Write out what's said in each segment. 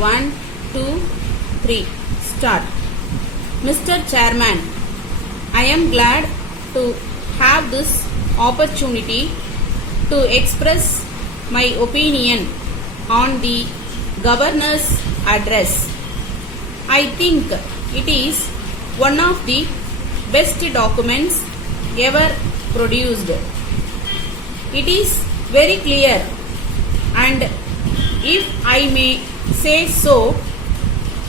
1, 2, 3. Start. Mr. Chairman, I am glad to have this opportunity to express my opinion on the Governor's address. I think it is one of the best documents ever produced. It is very clear, and if I may say so,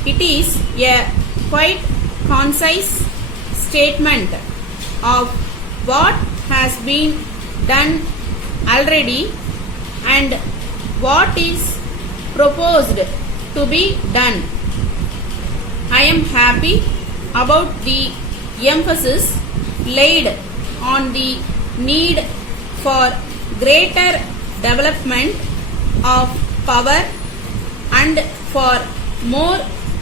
it is a quite concise statement of what has been done already and what is proposed to be done. I am happy about the emphasis laid on the need for greater development of power and for more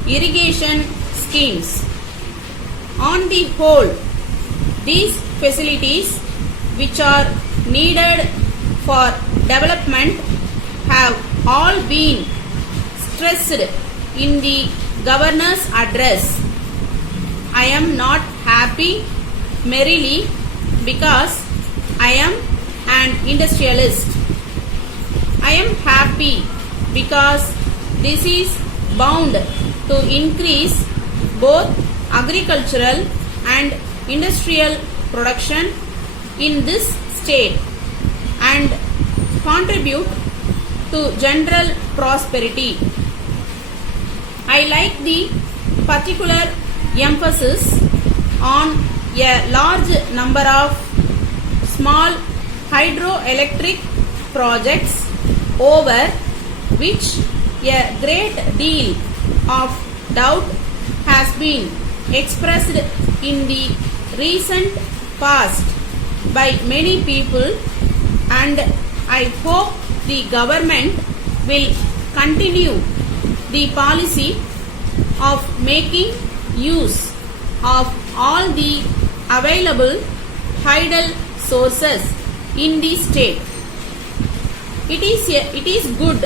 irrigation schemes. On the whole, these facilities which are needed for development have all been stressed in the Governor's address. I am not happy merely because I am an industrialist. I am happy because this is bound to increase both agricultural and industrial production in this state and contribute to general prosperity. I like the particular emphasis on a large number of small hydroelectric projects over which a great deal of doubt has been expressed in the recent past by many people, and I hope the government will continue the policy of making use of all the available tidal sources in the state. It is good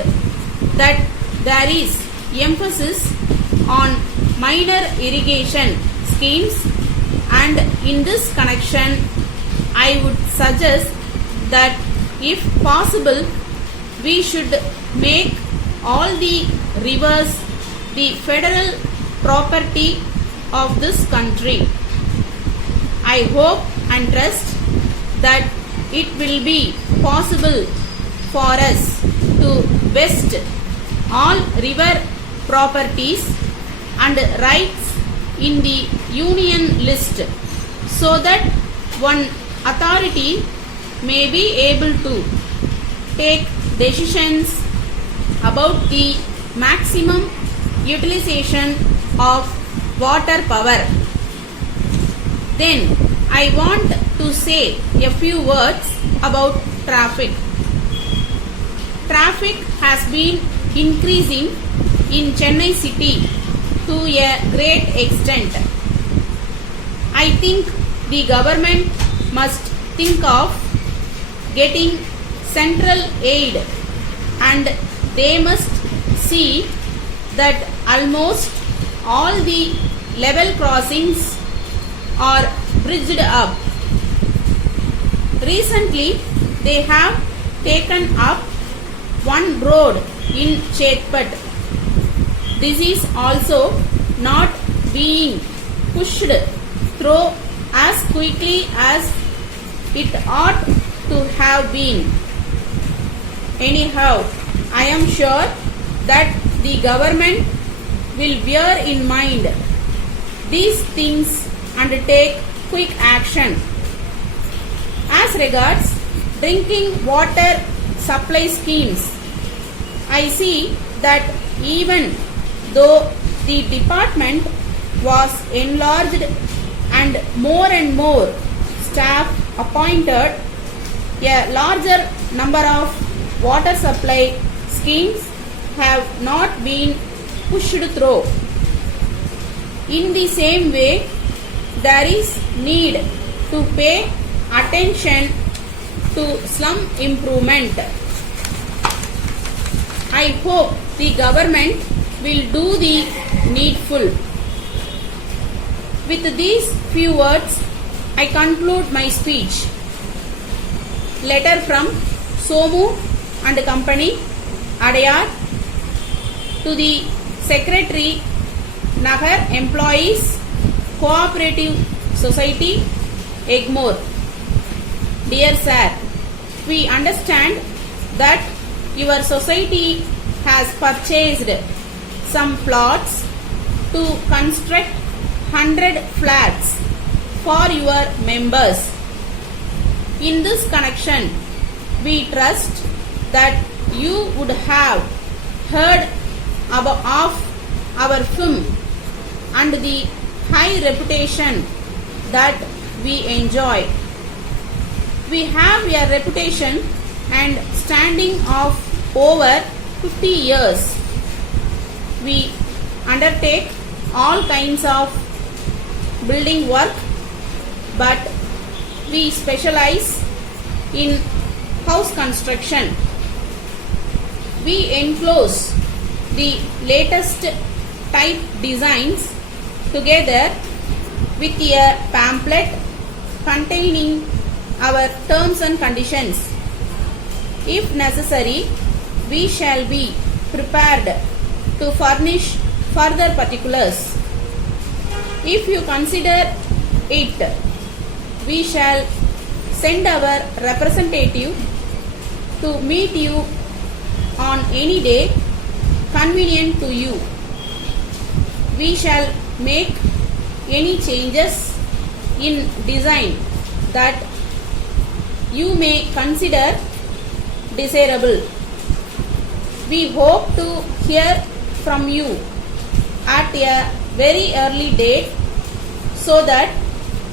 that there is emphasis on minor irrigation schemes, and in this connection I would suggest that if possible we should make all the rivers the federal property of this country. I hope and trust that it will be possible for us to vest all river properties and rights in the union list so that one authority may be able to take decisions about the maximum utilization of water power. Then I want to say a few words about traffic. Traffic has been increasing in Chennai city to a great extent. I think the government must think of getting central aid, and they must see that almost all the level crossings are bridged up. Recently they have taken up one road in Chetpat. This is also not being pushed through as quickly as it ought to have been. Anyhow, I am sure that the government will bear in mind these things and take quick action. As regards drinking water supply schemes, I see that even though the department was enlarged and more staff appointed, a larger number of water supply schemes have not been pushed through. In the same way, there is need to pay attention to slum improvement. I hope the government will do the needful. With these few words, I conclude my speech. Letter from Somu and Company, Adayar, to the Secretary, Nagar Employees Cooperative Society, Egmore. Dear Sir, we understand that your society has purchased some plots to construct 100 flats for your members. In this connection, we trust that you would have heard of our firm and the high reputation that we enjoy. We have a reputation and standing of over 50 years. We undertake all kinds of building work, but we specialize in house construction. We enclose the latest type designs together with a pamphlet containing our terms and conditions. If necessary, we shall be prepared to furnish further particulars. If you consider it, we shall send our representative to meet you on any day convenient to you. We shall make any changes in design that you may consider desirable. We hope to hear from you at a very early date so that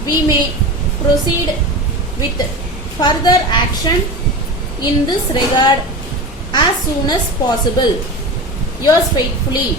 we may proceed with further action in this regard as soon as possible. Yours faithfully,